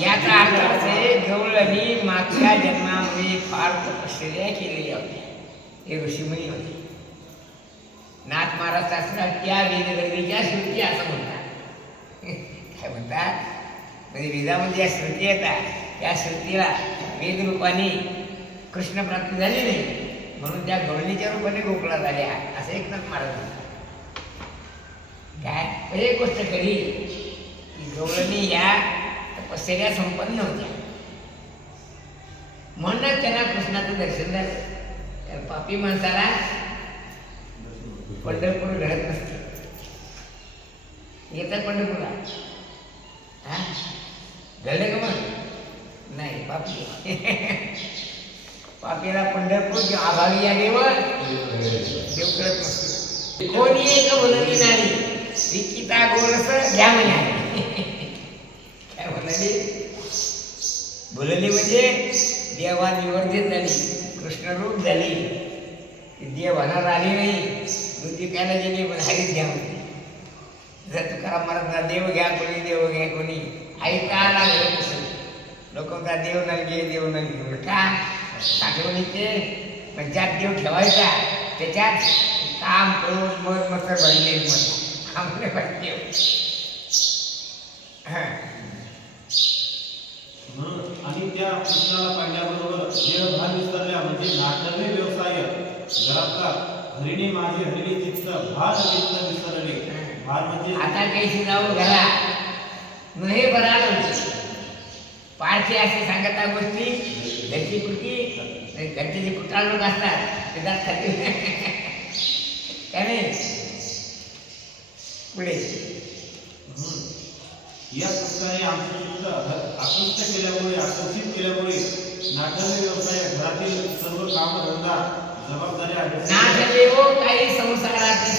याचा अर्थ असे गवळणी मागच्या जन्मामध्ये फार तपश्चर्या केलेली होती. हे ऋषीमुनी होते. नाथ महाराज शास्त्रात त्या वेदगर्भीच्या श्रुती असं म्हणतात. काय म्हणतात म्हणजे वेदामध्ये ज्या श्रुती येतात त्या श्रुतीला वेदरूपाने कृष्ण प्राप्ती झाली नाही म्हणून त्या गवळणीच्या रूपाने गोकुळात झाल्या असं एकनाथ महाराज म्हणतात. काय एक गोष्ट खरी की गवळणी या तपश्चर्या संपन्न होत्या म्हणूनच त्यांना कृष्णाचं दर्शन झालं. कारण पापी माणसाला पंढरपूर घडत नसते. येतात पंढरपूरला हा घडलं का मग नाही पापी पापीला पंढरपूर किंवा आभावी या देव कळत नसते. कोणी एक बोलली नाही विकिता गोरस घ्या म्हणे. काय म्हणाली बोलली म्हणजे देवा निवर्जित झाली कृष्णरूप झाली. देवाला आली नाही दुधी प्यायला गेली पण हरीच घ्या म्हणते. जर तुकाराम महाराज देव घ्या कोणी ऐका लागलं लोक का देव नलगे का साठवणीचे पण ज्यात देव ठेवायचा त्याच्यात काम करून मग मस्त बनले मग आमले देव आणि त्या कृष्णाला पाहिल्याबरोबर देह भान विसरल्या म्हणजे नाटवे व्यवसाय घरातला हरिणी माझी हरिणी चित्त भार चित्त विसरले. भार म्हणजे आता कैशी जाऊ घरा हे बरा पारखी असे सांगता गोष्टी घरची कृती घरचे जे कुटाळ लोक असतात ते जात खाते काय नाही पुढे या पुस्तकाने आमचे चित्त आकृष्ट केल्यामुळे आकर्षित केल्यामुळे नाटवे व्यवसाय घरातील सर्व कामधंदा जबाबदाऱ्या नाटवे हो काही संसाराची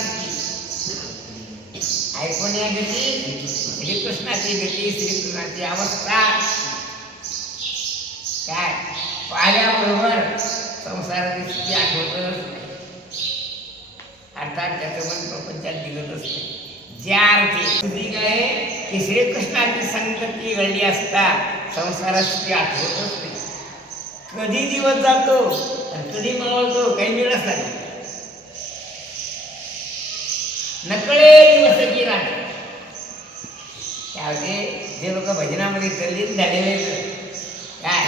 ऐकून या गती श्रीकृष्णाची गती श्रीकृष्णाची अवस्था काय पाहिल्याबरोबर संसाराची स्थिती आठवतच नाही. अर्थात त्याचं मन प्रपंचात दिलतच नाही. ज्या अर्थी काय की श्रीकृष्णाची संगती घडली असता संसारात स्थिती आठवतच नाही. कधी दिवस जातो आणि कधी मावळतो काही मिळत नाही. नकळे दिवस की राहते. त्यामध्ये जे लोक भजनामध्ये तल्लीन झालेले काय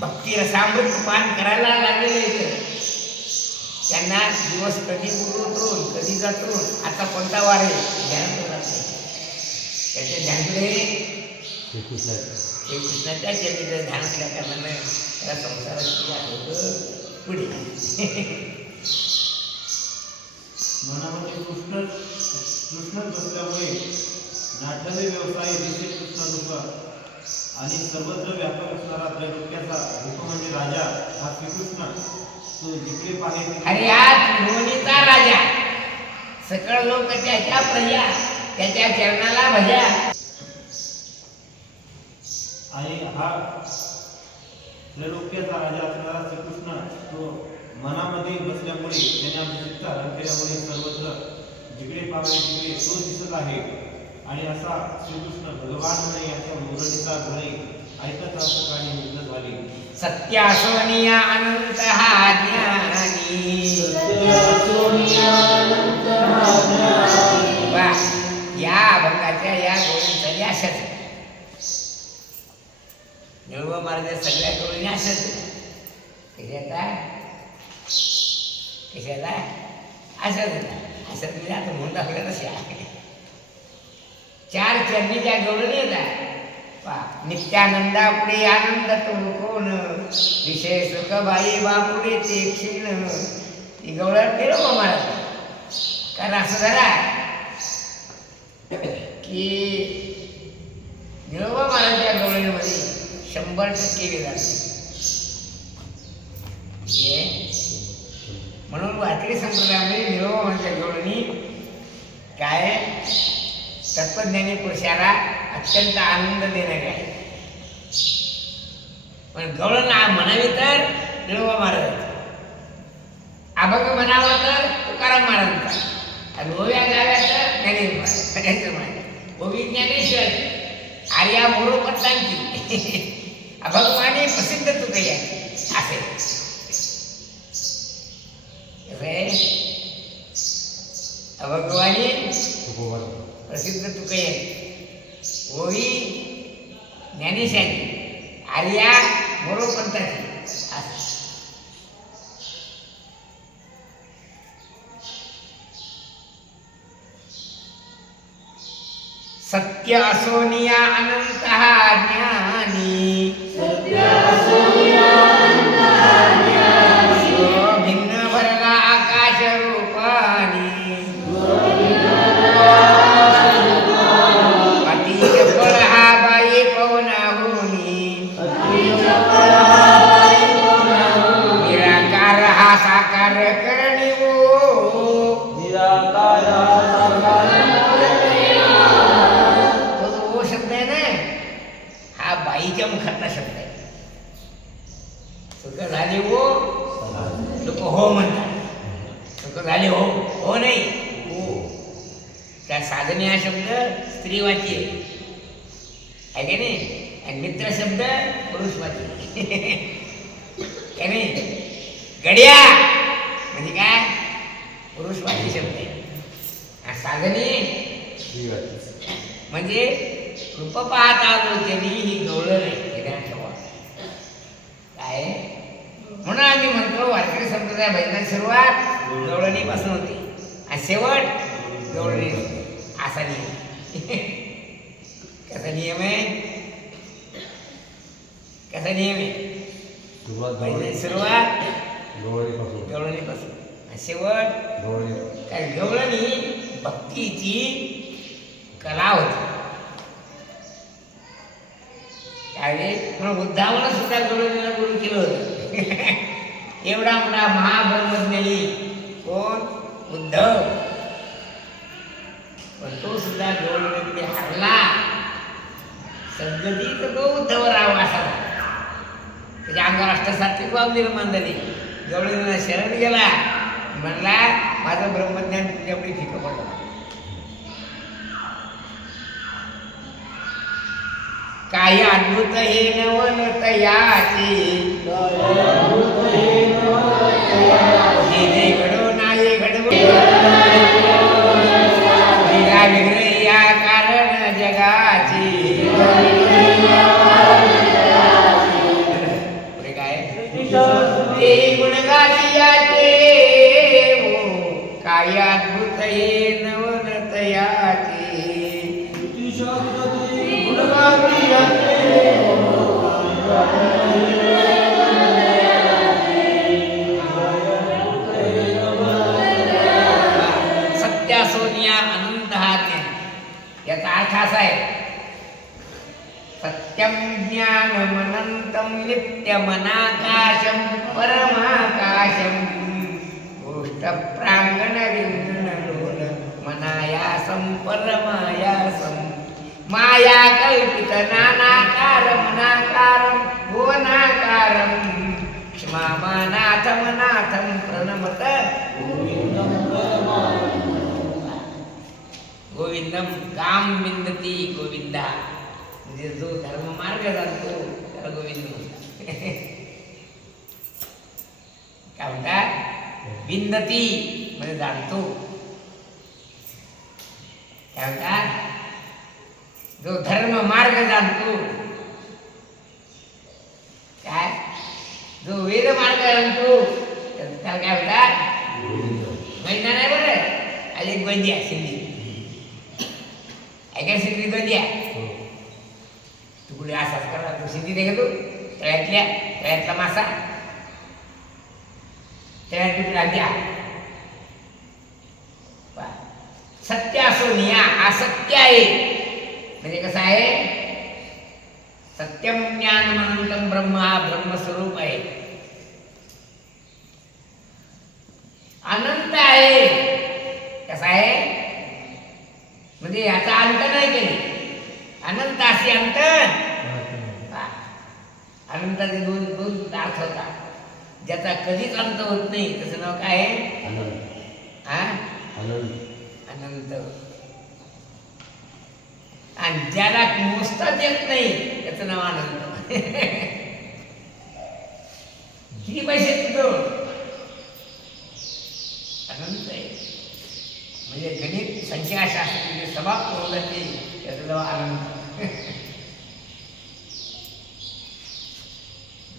भक्ती रसामृत पान करायला लागलेले त्यांना दिवस कधी उडवतो कधी जातो आता कोणता वार आहे ध्यान जाते. त्याच्या ध्यानकडे श्रीकृष्णाच्या चरित्र ध्यान असल्या कारणाने त्याला संसाराची आठवतं पुढे मनामध्ये कृष्णच बसल्यामुळे नाटवे व्यवसाय दिसे कृष्णानुसार आणि सर्वत्र व्यापक असणारा त्रैलोक्याचा रूप म्हणजे राजा हा श्रीकृष्ण तो जिकडे पाहिजे अरे हा त्रिभुवनीचा राजा सकळ लोक त्याच्या प्रजा त्याच्या चरणाला भजा आणि हा त्रैलोक्याचा राजा असणारा श्रीकृष्ण तो मनामध्ये बसल्यामुळे त्याने आमचे चित्त हरण केल्यामुळे सर्वत्र जिकडे पाहावे तिकडे तो दिसत आहे. आणि असा श्रीकृष्ण भगवान म्हणे याच्या मुरलीचा ध्वनी ऐकत असताना मुग्ध झाली. सत्य असोनिया अनंत हा ज्ञानी वा या अभंगाच्या या गोळींचा अशाच निळव महाराज सगळ्या गोळीने अशाच कशाला असं म्हणजे आता म्हणून दाखवलं तसे चार चरणीच्या गवळणी येतात. नित्यानंदा पुढे आनंद तो कोण विषय सुख बाई बापुढे ते क्षीण ही गवळण निरोबा महाराज. कारण असं झाला की निरोबा महाराजच्या गवळणीमध्ये 100% वेद असते. म्हणून वारकरी संप्रदायामध्ये निरोबा महाराजच्या गवळणी काय तत्वज्ञानी पुरुषाला अत्यंत आनंद देणारे आहे. पण गवळण म्हणावी तर निळोबा महाराज, अभंग म्हणावा तर तुकाराम महाराजांचा, आणि ओव्या गाव्या तर ज्ञानेश्वर महाराज. ओवी ज्ञानेश्वर आर्या मोरोपंतांची भगवाने प्रसिद्ध तुकय्या असे भगवाने प्रसिद्ध तुकय्या ओवी ज्ञानेशाची आर्या मोरोपंताची असे सत्य असोनिया अनंत ज्ञानी भिन्न भरला आकाश रूपानी अतीत फळ हा बाई पवनाहुनी निराकार हा साकार करणीवो बाईच्या मुखातला शब्द आहे. सुख झाले हो लोक हो म्हणतात. सुख झाले हो हो नाही हो. त्या साधने हा शब्द स्त्रीवाची आहे का नाही. आणि मित्र शब्द पुरुषवाची काय नाही. गड्या म्हणजे काय पुरुषवाची शब्द आहे. साधने म्हणजे रूप पाहत आलो त्यांनी ही गवळण आहे हे ध्यान ठेवा. काय म्हणून आम्ही म्हणतो वारकरी संप्रदाय भजनाची सुरुवात गवळणीपासून होते आणि शेवट गवळणी असा नियम. कसा नियम आहे. कसा नियम आहे. भजनाची सुरुवात गवळणीपासून आणि शेवट काय. गवळणी भक्तीची कला होती. म्हणून बुद्धावर सुद्धा गवळणीला गुरु केलं होतं. एवढा मोठा महाब्रह्मज्ञानी कोण उद्धव. पण तो सुद्धा गवळणीमध्ये हरला. सद्गती तर तो उद्धव राव असा त्याच्या अंगावर अष्टसात्विक बाब निर्माण झाली. गवळणीला शरण गेला म्हणला माझं ब्रह्मज्ञान तुझ्यापुढे फिकं पडलं. काही अद्भुत हे नवनत याची हे घडो नाही घडवो विरा विग्रह या कारण जगाची. पुढे काय ते गुणगाची याचे काही अद्भुत हे नवनत याची सत्य सोनिया अनंत हाते. याचा अर्थ असा आहे सत्यम ज्ञानमनंतम नित्यमनाकाशम परमाकाशम गोष्ट प्रांगण रिंगणलोल मनायासम परमायासम माया कल्पित नानाकार मनाकारम भुवनाकारम क्षमामानाथम नाथम प्रणमत गोविंदम काम विंदती गोविंदा. म्हणजे जो धर्म मार्ग जाणतो त्याला गोविंद म्हणतात. काय म्हणतात. विंदती म्हणजे जाणतो. काय म्हणतात. जो धर्म मार्ग जाणतो. काय जो वेद मार्ग जाणतो त्याला काय म्हणतात. महिना नाही बरं. आज एक बंदी आहे सिंधी ऐका. सिंधी बंदी आहे. तू कुठे असाच करा. तू सिंधी दे तू तळ्यातला मासा तळ्यात तुला द्या. सत्य असो निया असत्य आहे. म्हणजे कसं आहे सत्यम ज्ञानमनंतम ब्रह्म हा ब्रह्मस्वरूप आहे. अनंत आहे. कसा आहे म्हणजे याचा अंत नाही कधी. अनंत असे अंत. अनंताचे दोन दोन अर्थ होतात. ज्याचा कधीच अंत होत नाही त्याचं नाव काय आहे. अनंत. आणि ज्याला मोजताच येत नाही त्याचं नाव आनंद. किती पैसे तुझं आनंद आहे. म्हणजे गणित संख्याशास्त्राची समाप्त होऊन जाते त्याचं नाव आनंद.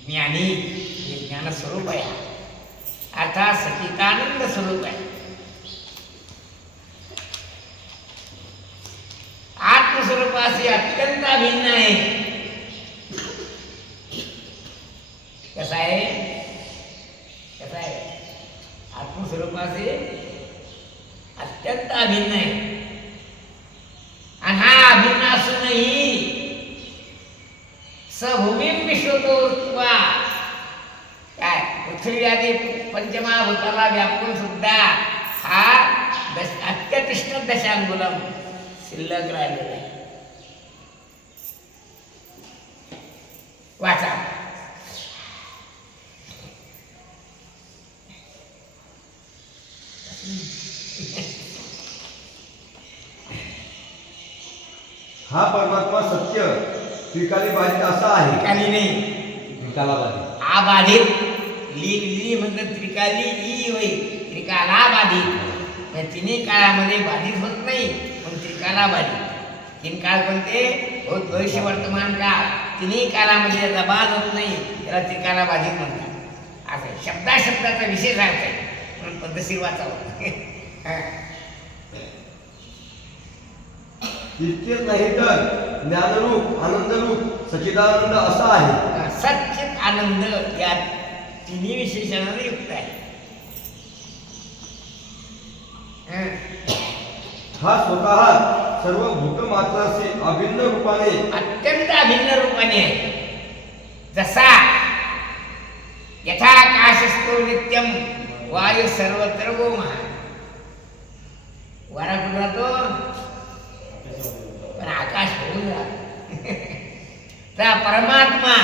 ज्ञानी हे ज्ञानस्वरूप आहे, अर्थात सचिदानंद स्वरूप आहे. आत्मस्वरूपाशी अत्यंत भिन्न आहे. कसं आहे? कसं आहे? आत्मस्वरूपाशी अत्यंत अभिन्न आहे. आणि हा अभिन्न असूनही सभूमीम विश्वतोत्वा काय पृथ्वी आदी पंचमहाभूताला व्यापून सुद्धा हा अत्यतिष्ठ दशांगुलम शिल्लक राहिलेला आहे. वाचा. हा परमात्मा सत्य त्रिकाली बाधित असा आहे. त्रिकाली नाही, त्रिकाला बाधित. आबाधित. ली म्हणजे त्रिकाली ई होय, त्रिकाला बाधित. तिन्ही काळामध्ये बाधित होत नाही पण त्रिकाला बाधित. तीन काळ कोणते? भूत भविष्य वर्तमान काळ. तिन्ही काळामध्ये त्याचा बाध होत नाही, त्याला त्रिकाला बाधित म्हणतात. असं शब्दाचा विशेष अर्थ आहे म्हणून पद्धतशीर वाचावं. इतकेच नाही तर ज्ञानरूप आनंदरूप सच्चिदानंद असा आहे. सच्चित आनंद या तिन्ही विशेषणाने युक्त आहे. हा स्वतः सर्व भूतमात्राचे अभिन्न रूपाने अत्यंत अभिन्न रूपाने आहे. जसा यथाकाशस्थो नित्यम वायू सर्वत्र गोमः. वारा कुठं राहतो? पण आकाश होऊन राहतो. त्या परमात्मा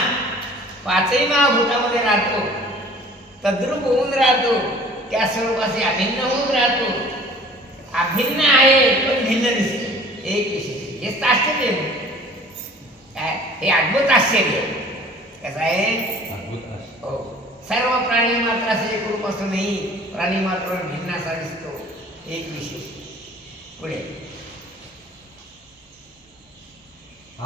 पाचही महाभूतामध्ये राहतो, तद्रूप होऊन राहतो, त्या स्वरूपाचे अभिन्न होऊन राहतो. अभिन्न आहे पण भिन्न दिसतो. एक विशेष हे आश्चर्य काय? हे अद्भुत आश्चर्य. कसं आहे? हो. सर्व प्राणी मात्राचे एक रूप असूनही प्राणी मात्र भिन्न असा दिसतो. एक विशेष. पुढे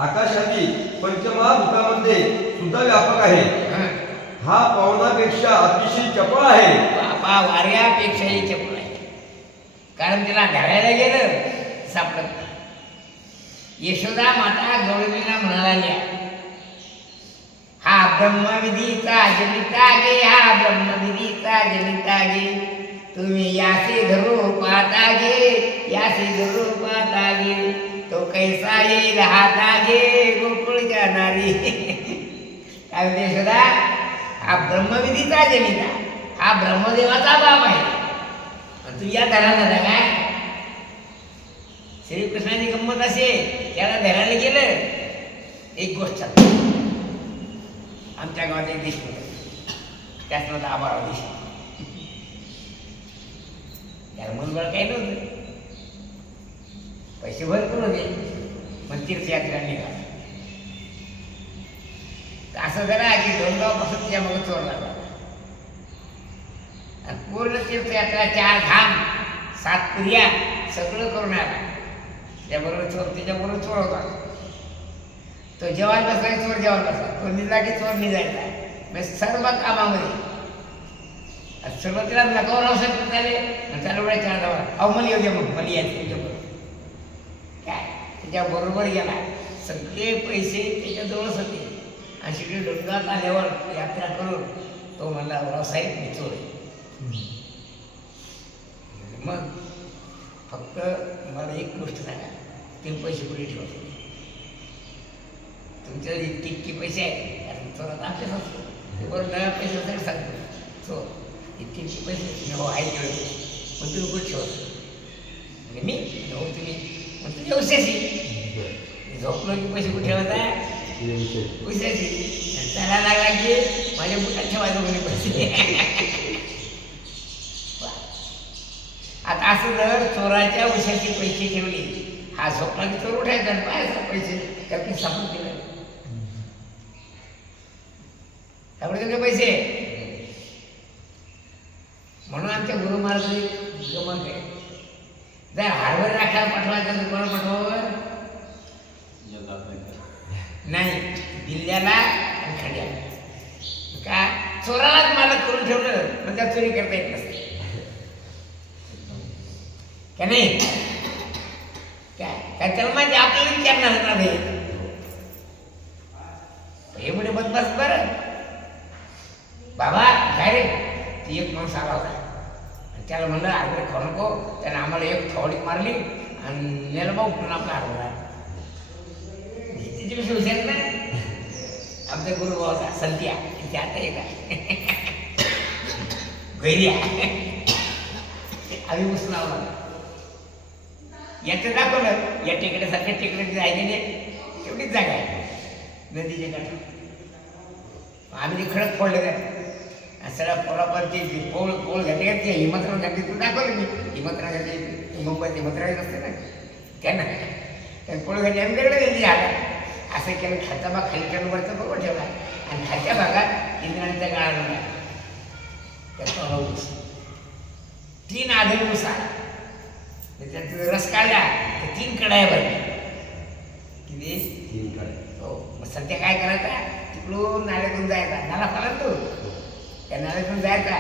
आकाशादी पंचमहाभूतामध्ये सुद्धा व्यापक आहे. हा पवनापेक्षा अतिशय चपळ आहे. बाबा वाऱ्यापेक्षाही चपळ आहे. कारण त्याला धरायला गेलं सापडत नाही. यशोदा माता गौरीला म्हणाल्या, हा ब्रह्मविधीचा जनिता गे, हा ब्रह्मविधीचा जनिता गे. तुम्ही यासे धरू पाहता गे, यासे धरू पाहता गे. तो कैसा येईल हाता गे गोकुळच्या नारी. काय म्हणते यशोदा? हा ब्रह्मविधीचा जनिता, हा ब्रह्मदेवाचा बाप आहे. तू या धराला काय? श्रीकृष्णाची गंमत असे, त्याला धरायला गेलं. एक गोष्ट आमच्या गावात एक देश होता, त्याच नव्हता आबाराव देश. त्याला मनबळ काही नव्हतं, पैसे भरपूर होते, पण तीर्थयात्रा निघाला. असं जरा की डोंगावपासून त्या मग चोर लागला. पूर्ण तीर्थयात्रा 4 धाम 7 पुर्या सगळं करून आला. त्याबरोबर चोर, त्याच्याबरोबर चोर होता. तो जेवायला बसला, चोर जेवायला बसला. तो निघला की चोर निघायचा. म्हणजे सर्व कामामध्ये सुरुवातीला नकावर औषध झाले, त्याला वेळा 4 धावा. अहो मला येऊ द्या, मग मला यायचं त्याच्याबरोबर. काय त्याच्याबरोबर गेला. सगळे पैसे त्याच्याजवळच होते. आणि शेवटी डोंगरात आल्यावर यात्रा करून तो म्हणला, रावसाहेब मी चोर आहे. मग फक्त मला एक गोष्ट सांगा, तुम्ही पैसे कुठे ठेवते? तुमच्या इतकी इतकी पैसे आहेत, कारण चोरात आपल्याच असतो. बरोबर नव्या पैशासाठी सांगतो चोर इतकी इतकी पैसे. हो आहे तेवढे पैसे, पण तुम्ही कुठे ठेवता? मी हो तुम्ही मग तुझ्या उशाशी झोपलो की पैसे कुठे ठेवता? उशाशी. त्याला लागला की माझ्या बुटात ठेवायचं म्हणे पैसे. आता असं जर चोराच्या उशाशी पैसे ठेवले, हा झोपला की चोर उठायचा आणि पाहायचा पैसे त्याला की सापडून दिलं सापडले ते पैसे. म्हणून आमच्या गुरु महाराजांनी गमन आहे, जर हारवर राखायला पाठवायचं तर कोणाला पाठवावं नाही, दिल्ल्याला आणि खंड्याला. का चोरालाच मालक करून ठेवलं म्हणजे त्यात चोरी करता येत नसते का नाही. काय त्याला माहिती आपल्याला विचारणार होता हे म्हणजे बदमाश बरं बाबा काय रे. ती एक माणूस आला होता आणि त्याला म्हणलं आगरे खाऊ नको, त्याने आम्हाला एक थोडी मारली आणि नेलं भाऊ पुन्हा आपला हरवला. तिची कशी हुशार ना आमचा गुरु भावाचा संत्या तिथे आता येत गैरिया आम्ही बसून आलो याचं दाखवलं या टेकड्यासारख्या टेकड्याची जायची नाही तेवढीच जागा आहे नदीच्या काठी. आम्ही ते खडक फोडले काय सगळ्या पोरापर्यंत ते पोळ पोळ घातले का ते हिमतराव घातली तू दाखवलं मी हिमतराव घातली मुंबईत हिमतराव असते ना त्यांना त्याने पोळ घातली आम्ही दगड घातली झाला असं केलं. खालचा भाग खाली करून वरचा बरोबर ठेवला आणि खालच्या भागात इंद्राणीचा गाळा लावला त्याचा ऊस 3 आधे ऊस आला त्याचा रस काढला तर 3 कढाया भरल्या किती 3 कढया. हो मग सध्या काय करायचा तिकडून नाल्यातून जायचा नाला पाला तो त्या नाल्यातून जायचा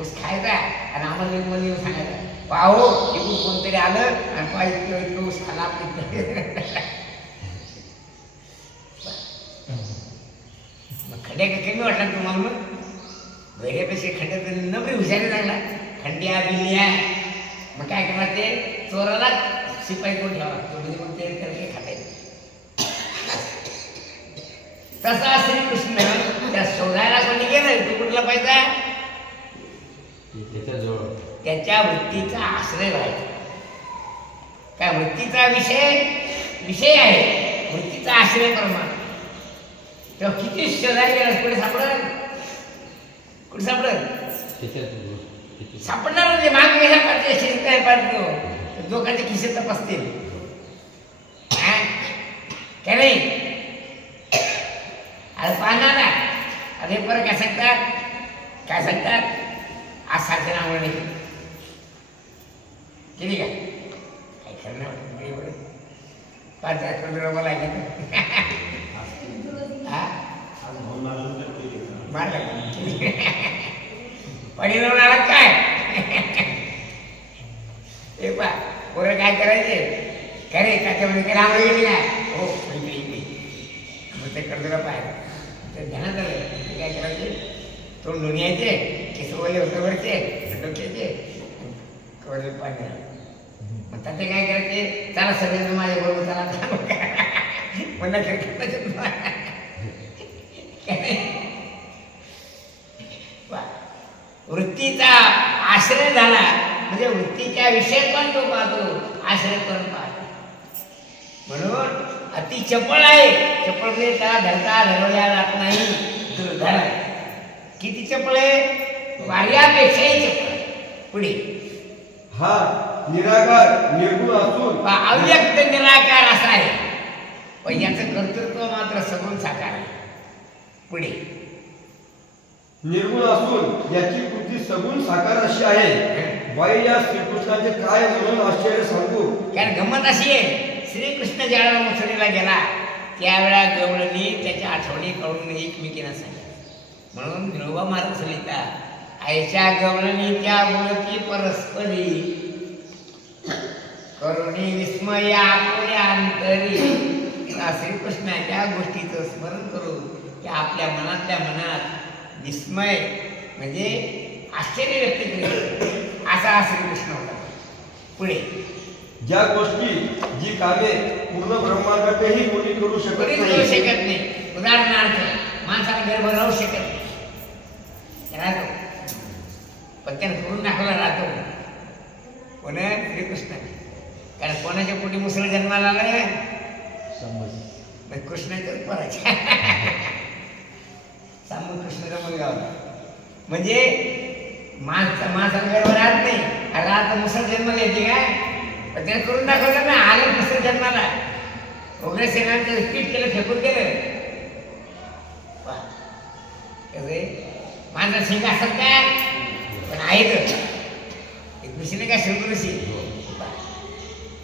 ऊस खायचा आणि आम्हाला मध्ये सांगायचा पाहो इकडून कोणतरी आलं आणि पाहिजे इतकं ऊस खाला आपली. मग खंड्या का कमी वाटला तुम्हाला मग वेगळ्यापेक्षा खंड्या तर नबरी हुशारी लागला खंड्या बिल्ल्या. मग काय करणार ते चोराला शिपाई करून ठेवा म्हणजे मग ते त्याला खाता येईल. तसा श्रीकृष्ण त्या शोधायला कोणी गेलं तो कुठला पाहिजे त्याच्याजवळ त्याच्या वृत्तीचा आश्रय व्हायचा. काय वृत्तीचा विषय आहे वृत्तीचा आश्रय परमात्मा. तेव्हा किती शोधायला गेला कुठे सापडल कुठे सापडल सापडणार म्हणजे माग गेला पाहिजे शेत काय पाहतो लोकांचे खिसे तपासतील काय नाही. अरे पाहणार ना अरे परत काय सांगतात आज सारखे नावं नाही केली का काय खरं नाही वाटत बरं 5 करोड मला मारला परिणाम आला काय हे पा पोरं काय करायचे खरे त्याच्यामध्ये काय राम गेली काय हो इकडे मग ते कर्जला पाहिजे ते ध्यानात आलं ते काय करायचे तोंड यायचे केस वले होते वरचे डोक्याचे कवले पाणी मग त्याचे काय करायचे चला सगळ्यांना माझ्या बरोबर चला मला वृत्तीचा आश्रय झाला म्हणजे वृत्तीच्या विषय पण तो पाहतो आश्रय पण पाहतो. म्हणून अति चपळ आहे चपळ म्हणजे त्याला धरता धरवल्या जात नाही दुर्धर आहे. किती चपळ आहे वार्यापेक्षाही चपळ. पुढे हा निराकार निर्गुण असून अव्यक्त निराकार असा आहे पण याचं कर्तृत्व मात्र सगुण साकार आहे. पुढे निर्गुण असून याची कृती सगुण साकार अशी आहे. बाई या श्रीकृष्णाचे काय म्हणून आश्चर्य सांगू. कारण गंमत अशी आहे श्रीकृष्ण ज्यावेळेला मुसळीला गेला त्यावेळेला गवळणी त्याच्या आठवणी कळून एकमेकींना सांगितलं. म्हणून विनोबा महाराज लिहिता आईच्या गवळणी त्या बोलती परस्परी करुणी विस्मय आपल्या अंतरी. श्रीकृष्णाच्या गोष्टीचं स्मरण करून की आपल्या मनातल्या मनात विस्मय म्हणजे आश्चर्य व्यक्त केले असा श्रीकृष्ण होता. पुढे ज्या गोष्टी जी कामे पूर्ण ब्रह्मांडातही कोणी करू शकत नाही. उदाहरणार्थ माणसाला गर्भ राहू शकत नाही राहतो पण त्याने करून दाखवला राहतो कोण श्रीकृष्णाने. कारण कोणाच्या पोटी मुसळ जन्माला आलाय कृष्णाच्याच पराच्या सांगून कृष्णाचा मुलगा होता. म्हणजे माणसाला गर्भ राहत नाही राहत मुसळ जन्माला येते काय पण त्याने करून दाखवलं ना, आलं दुसऱ्या जन्माला. उग्रसेनाचं रिपीट केलं, फेकून केलं. कसं माझा शिंग असत काय पण आहेत एक ऋषीने काय शंकर ऋषी.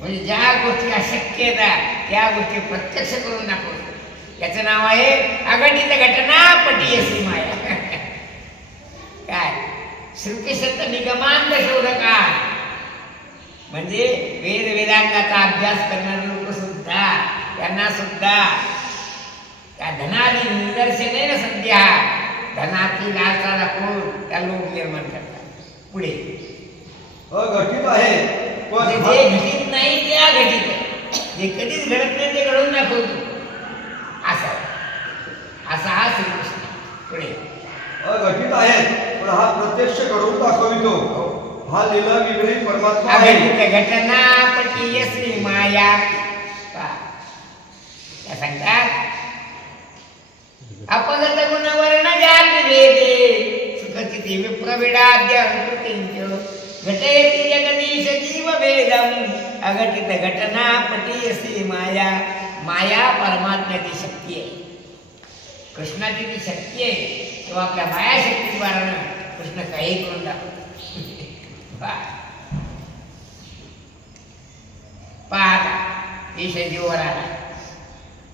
म्हणजे ज्या गोष्टी अशक्य येतात त्या गोष्टी प्रत्यक्ष करून दाखवतो. याचं नाव आहे अघटित घटना पटीयसी माया. काय श्रुतीशब्द निगमांत शोधका, म्हणजे वेद वेदांगाचा अभ्यास करणारे लोक सुद्धा, त्यांना सुद्धा त्या धनादी निदर्शने ना सध्या धनाची लालसा दाखवून त्या लोक निर्माण करतात. पुढे अघटित आहे पण जे घटित नाही ते अघटित आहे. जे कधीच घडत नाही ते घडवून दाखवतो. असा हा श्रीकृष्ण. पुढे अघटित आहे पण हा प्रत्यक्ष घडवून दाखवितो. हा लीला विग्रही परमात्मा आहे. अघटित घटना पटीयसी माया. त्या सांगतात अपगत गुणवर्ण जात वेदे सुखचिती विप्रविडाद्य अंकृतिंच घटयति जगदीश जीव वेदम अघटित घटना पटीयसी माया. माया परमात्म्याची शक्ती आहे. कृष्णाची जी शक्ती आहे तेव्हा आपल्या माया शक्तीद्वारानं कृष्ण काही करून दाखवतो. पाहता ईश जीवर आला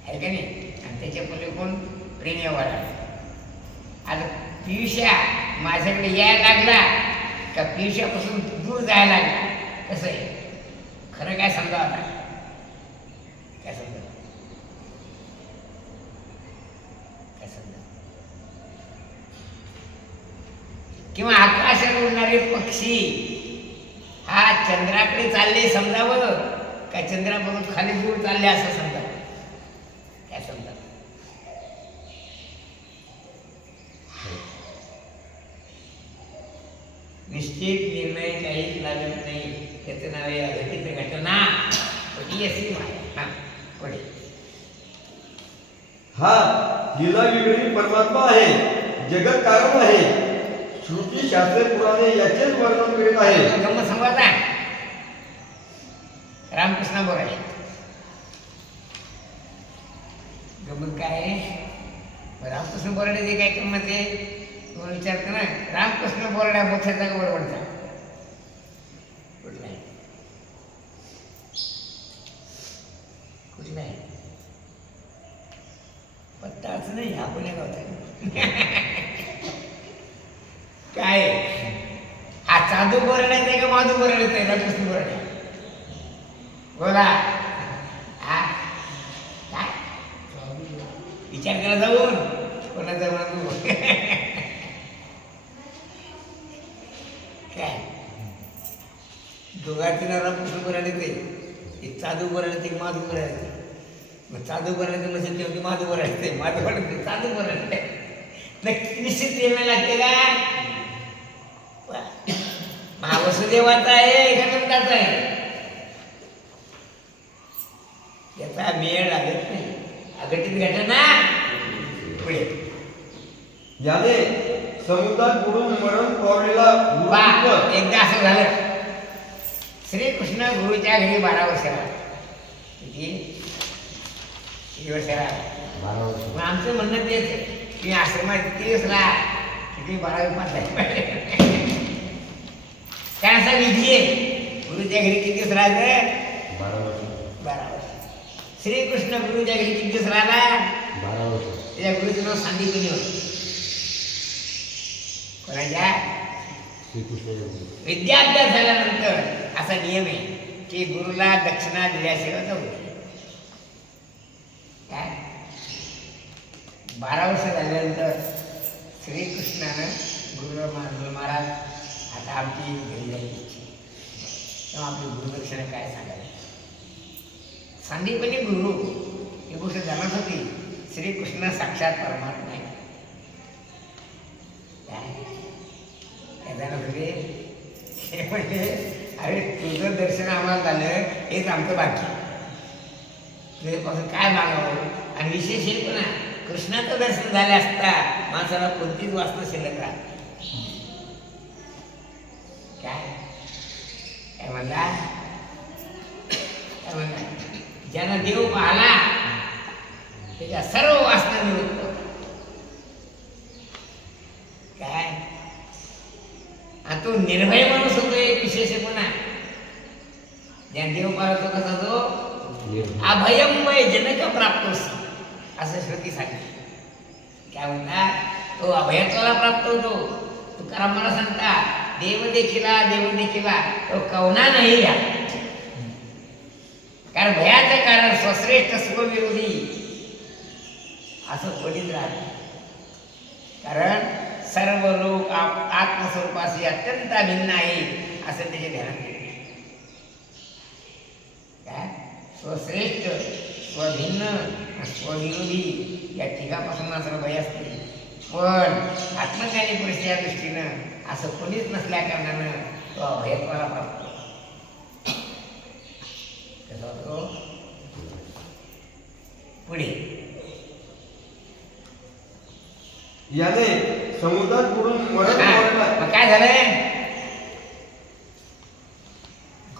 आहे का नाही, आणि त्याच्या पुढे कोण प्रेमीवर आला. आता पियुष्या माझ्याकडे यायला लागला का पियुष्यापासून दूर जायला लागला. कसं आहे खरं काय समजा आता, काय समजा काय समजा. किंवा आकाशात उडणारे पक्षी हा चंद्राकडे चालले समजावं का चंद्रापासून खाली दूर चालले असं समजावं. काय समजा निश्चित निर्णय काहीच लागत नाही. त्याचं नाव आहे अघटित घटना पटीयसी माया. पुढे हा लीला विग्रही परमात्मा आहे, जगत कारण आहे. श्रुती शास्त्रे पुराणे याचेच वर्णन करीत आहे. गंमत सांगता रामकृष्ण बोराडे. गंमत काय आहे, रामकृष्ण बोराडे जे काय गंमत आहे तुम्हाला विचारतो ना. रामकृष्ण बोराडे मोक्षाचा बरोबरचा कुठला आहे, कुठला आहे पत्ताच नाही. आपण एक होता काय हा चादू बोराड्याचा आहे का माधू बोराड्याचा आहे. रामकृष्ण बोराडे बोला. हा काय विचार करा जाऊन कोणाचा माधू काय दोघांचे नाव रामकृष्ण बोराडे. एक चादू बोराडे एक माधू बोराडे. मग चादू बोराडे म्हणजे तेवढी माधू बोराडे. माधू बोराडे चादू बोराडे नक्की निश्चित निर्णय लागते का. महावसुदेवाचा आहे का नंदाचा आहे याचा मेळ लागत नाही. अघटित घटना पुढे याने समुद्रात बुडून मरण पावलेला गुरुपुत्र. एकदा असं झालं श्रीकृष्ण गुरुच्या घरी 12 वर्ष राहिला. किती वर्ष राहिला. मग आमचं म्हणणं तेच आहे की आश्रमात किती दिवस राहा किती 12वी पास झाले. काय असा विधी आहे गुरुच्या घरी किती दिवस राहायचं 12 वर्ष. श्रीकृष्ण गुरुच्या घरी किती दिवस राहिला 12 वर्ष. त्याच्या गुरुचं नाव सांदीपनी होतं. कोणाच्या विद्याभ्यास झाल्यानंतर असा नियम आहे की गुरुला दक्षिणा दिल्याशिवाय जाऊ नये. काय 12 वर्ष झाल्यानंतर श्रीकृष्णानं गुरुला मानलं महाराज आता आमची घरी जायची इच्छा तेव्हा आपली गुरुदक्षिणा काय सांगायला. सांदीपनी गुरु ही गोष्ट जाणत होती श्रीकृष्ण साक्षात परमात्मा आहे. काय जाणत होते हे म्हणजे अरे तुझं दर्शन आम्हाला झालं हेच आमचं बाकी. तुझ्यापासून काय मागावं. आणि विशेष हे पण कृष्णाचं दर्शन झाले असता माणसाला कोणतीच वास्तू शिल्लक राहत काय काय म्हणला काय म्हणतात ज्यानं देव पाहला त्याच्या सर्व वासना निवृत्त होतात. काय आणि तो निर्भय माणूस होतो एक विशेषपणा. ज्या देव पाहतो कसा तो अभयमय जनक प्राप्तोस असं श्रुती सांगते. काय म्हणतात तो अभयत्वाला प्राप्त होतो. तुकाराम मला सांगता देव देखीला तो कवना नाही घ्या. कारण भयाचं कारण स्वश्रेष्ठ स्वविरोधी असं बोलीत राहत. कारण सर्व लोक आत्मस्वरूपाशी अत्यंत भिन्न आहे असं त्याच्या ध्यानात येते. काय स्वश्रेष्ठ स्वभिन्न स्वविरोधी या तिघापासून असं भय असते. पण आत्मज्ञानी पुरुषाच्या दृष्टीनं असं कोणीच नसल्या कारणानं तो अभयत्वाला प्राप्त कसा होतो. पुढे याने समुद्रात बुडून मरण पावला. मग काय झालंय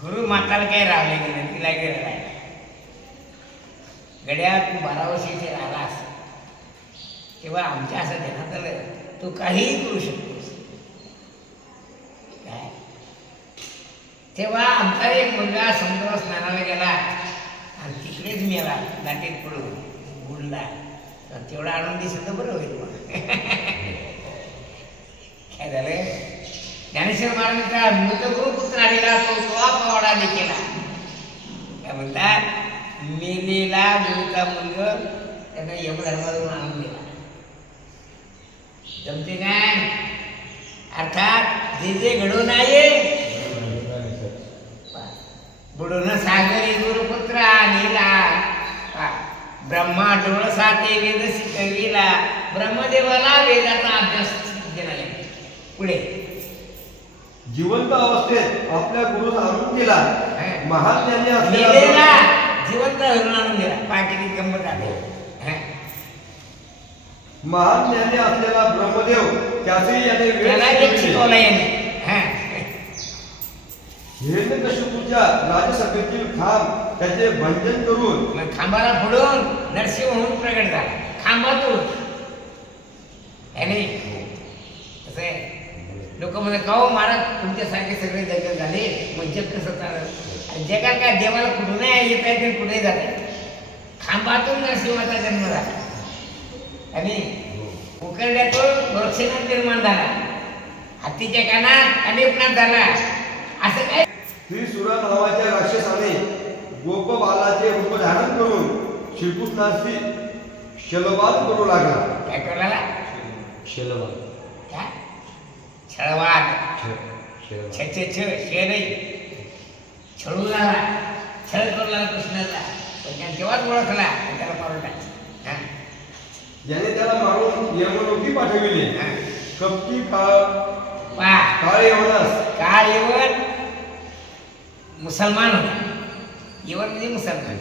गुरु माताला काही रावले गेलं तिला गेलं राहिला. गड्या तू 12 वर्ष इथे राहिलास तेव्हा आमच्या असं ध्यानात आलं तू काहीही करू शकतोस. काय तेव्हा आमचा एक मुलगा समुद्रात स्नानाला गेला आणि तिकडेच मेला लाटेत पडून बुडला. तेवढा आणून दिसत तर बरं होईल मग. काय झालं ज्ञानेश्वर महाराजांचा मृत गुरुपुत्र आलेला तो पोवाडा केला. काय म्हणतात मेलेला गुरुचा मुलगा त्यांना यमधर्मातून आणून दिला. जमते काय अर्थात जे जे घडून आहे बुडून सागरी गुरुपुत्र आणला. ब्रह्मा डोळ साते वेद शिकविला. ब्रह्मदेवाला वेदाचा अभ्यास देण्याला. पुढे जिवंत अवस्थेत आपल्या गुरुला आणून दिला. महान ज्ञानी मेलेला असलेला जिवंत धरून आणून दिला. पाठीची गंमत आहे. महान ज्ञानी असलेला ब्रह्मदेव त्याचही याने त्याला एक शिकवला याने. हिरण्यकशिपूच्या राजसभेतील खांब त्याचे भंजन करून मग खांबाला फोडून नरसिंह म्हणून प्रगट झाला. खांबातून याने कसं आहे लोक म्हणतात का हो महाराज तुमच्यासारखे सगळे जग झाले मग जग कसं चालत. जगात काय देवाला कुठून येत आहे कुठे जात आहे. खांबातून नरसिंहाचा जन्म झाला आणि उकरड्यातून गोरक्षनाथ निर्माण झाला. हत्तीच्या कानात अनेकनाथ झाला. असं काय त्रिसुरा नावाच्या राक्षसाने गोपबालाचे रूप धारण करून श्रीकृष्णाशी शलवाद करू लागला. काय करायला शलवाद काय छळवाद शलवाद छळू लागला. छळ करू लागला कृष्णाचा. पण त्याने तेव्हाच ओळखला त्याला मारून टाकला. ज्याने त्याला मारून यमलोकी पाठविले. कपटी पा काळ येवनास काळ येवन मुसलमान होता. येवन म्हणजे मुसलमान.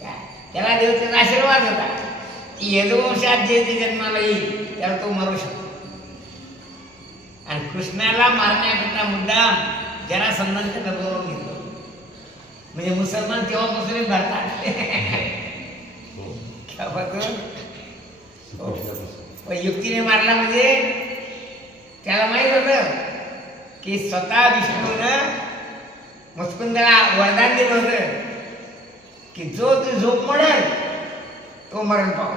काय त्याला देवतेचा आशीर्वाद होता की यदुवंशात जे जे जन्माला येईल त्याला तो मारू शकतो. आणि कृष्णाला मारण्याकरता मुद्दाम जरासंधाने बरोबर घेतलं. म्हणजे मुसलमान तेव्हापासून भरतात. पण युक्तीने मारला म्हणजे त्याला माहित होतं की स्वतः विष्णूनं मुचकुंदाला वरदान दिलं होतं की जो तू झोप म्हणेल तो मरण पाव.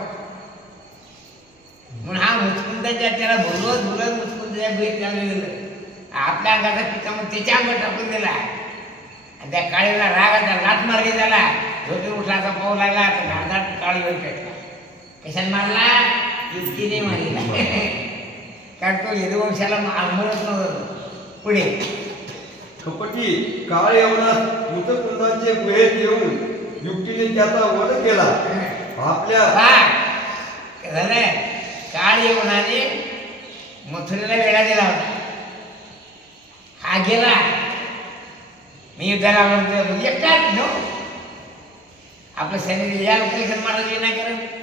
म्हणून हा मुचकुंदाच्या त्याला भुलवत मुचकुंदाच्या गुहेत त्याला गेलं. आपल्या अंगाचा पिता मग त्याच्या अंगात टाकून दिला. आणि त्या काळीला राग आता लात मारली झाला. झोपी उठला असा पाहू लागला तर धाडधाड काळी वेळ पेटला. कशाने मारला युक्तीने मारलेला. कारण तो यदुवंशाला म्हणत नव्हतं. पुढे कपटी काळ येवनास मुतकुंदाचे गुहेत येऊन युक्तीने त्याचा वध केला. आपल्या झालंय काळ येवनाने मथुरेला वेळा दिला होता. हा गेला मी युद्धाला म्हणतो एकटाच नो आपलं सैन्य या लोकेशन महाराज नाही करत.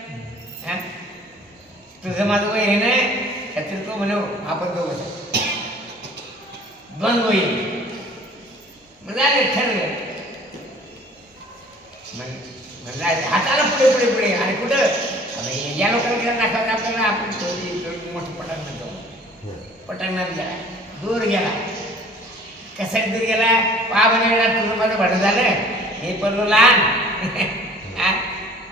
तुझं माझं वय हे नाही त्यातून तो म्हणू आपण दोघं द्वंद्व होईल. मग झाले ठरलं म्हणलं हाताला पुढे पुढे पुढे आणि कुठं आता या लोकांना दाखवत आपल्याला आपण थोडी मोठं पटांगणात जाऊ. पटांगणात गेला, दूर गेला. कशात दूर गेला, पा बनवला तुझं माझं भाडं झालं, हे पडलो लहान.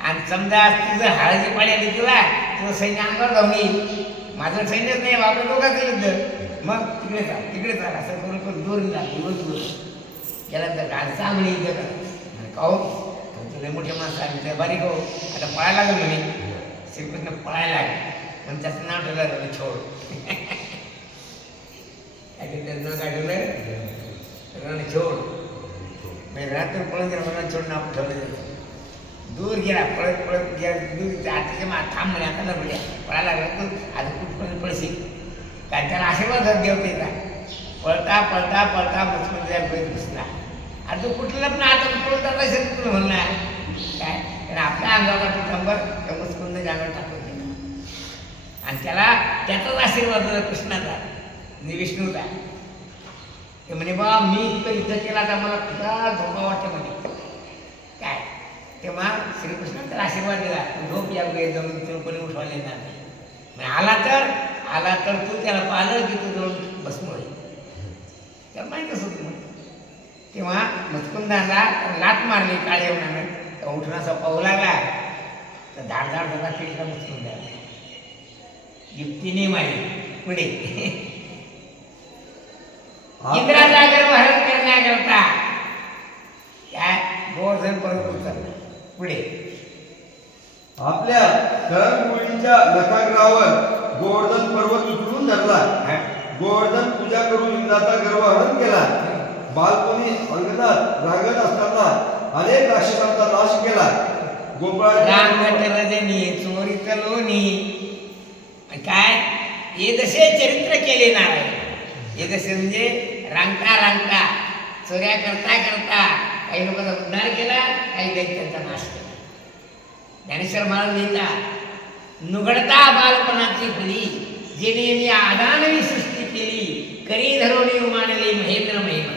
आणि समजा तुझं हळदी पाणी आली तुला, तुझं सैन्य अंगावर जाऊन येईल. माझं सैन्यच नाही, आपलं दोघांचं युद्ध. मग तिकडे चाल असं करून करून दूर दूर गेल्यानंतर आज चांगली युद्ध करा. का हो तुझे मोठे माणसं आले ते बारीक हो, आता पळायला लागेल म्हणे. श्रीकृष्ण पळायला लागले पण त्याचं नाव ठेवलं छोड. त्याचं काढलं छोड. रात्र पळत गेला मला छोड नाव ठेवलं. दूर गेला पळत पळत गेला दूर आताच्या मा थांब म्हणे आता म्हणजे पळायला लागला तू आता कुठपर्यंत पळशील कारण त्याला आशीर्वाद देवते का. पळता पळता पळता मुस्कुंद दिसला. आता तू कुठलं पण आता पळून जात असेल तुला म्हणणार काय, कारण आपल्या अंगाला पितांबर त्या मुस्कुंद अंगावर टाकून दिला आणि त्याला त्याचाच आशीर्वाद होता कृष्णाचा आणि विष्णूचा. ते म्हणे बा मी इतकं युद्ध केला तर मला तुला धोका वाटतं म्हणे काय. तेव्हा श्रीकृष्णाचा आशीर्वाद दिला तू झोप या वेळ जमीन तुला कोणी उठवायला येणार नाही. आला तर तू त्याला पाहिलं की तू जाऊन भस्म होईल. त्याला माहीतच होतं मग. तेव्हा मुस्कुंदाला लाट मारली काळ्या उन्हानं तर उठण्याचा पाहू लागला तर धाड झाला पेटला मुस्कुंदाला. युक्तीने मारी पुढे इंद्राचा गर्व हरण करण्याकरता काय गोवर्धन पर्वत उचलला पुढे. आपल्या करंगुळीच्या नखाग्रावर गोवर्धन पर्वत उचलून धरला. गोवर्धन पूजा करून इंद्राचा गर्व हरण केला. बालपणी अंगणात रांगत असताना अनेक राक्षसांचा नाश केला. रजनी चोरीत लोणी काय हे जसे चरित्र केले नारायण. हे जसे म्हणजे रांगता चोऱ्या करता काही लोकांचा उद्धार केला, काही दैत्यांचा नाश केला. ज्ञानेश्वर महाराज लिहितात नुघडता बालपणाची फुली जेणे मी आदानवी सृष्टी केली करी धरोणी उमानली महेंद्र महिमा.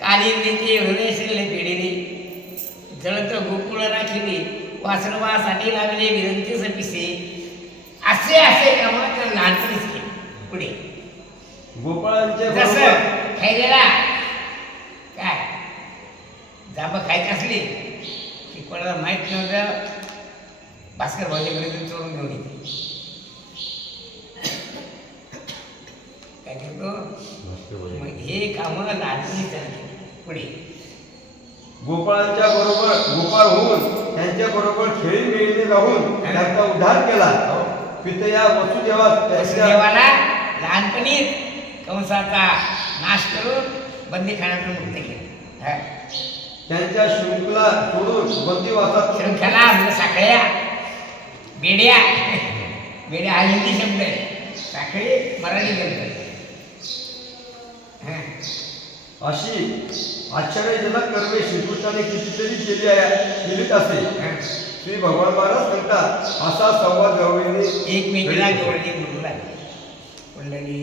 कालिंदीचे हृदय शिरले पेढीने जळत गोकुळ राखिले वासरवासाठी लावले विरंतीच पिसे. असे कामं तर लहानपणीच केले. पुढे गोपाळांचे जसं खायला काय जांब खायची असली की कोणाला माहीत नव्हतं भास्कर भाऊजीकडे चोरून घेऊन येते. काय करतो मग हे कामं लहानपणीच केली. पुढे गोपाळांच्या बरोबर गोपाळ होऊन त्यांच्या बरोबर खेळी मेळीने राहून त्यांचा उद्धार केला. पितया वसुदेवाला लहानपणी कंसाचा नाश करून बंदीखान्यातून मुक्त केले. त्यांच्या शृंखला सोडून बंदीवासात शृंखला म्हणजे साखळ्या बेड्या हा हिंदी शब्द आहे. साखळी मराठी शब्द अशी आश्चर्यजनक कर्मे श्रीकृष्णाने कितीतरी केलीच असे. श्री भगवान महाराज सांगतात असा संवाद गवळीने एकमेकीला जोडणी बोलू लागले. कुंडली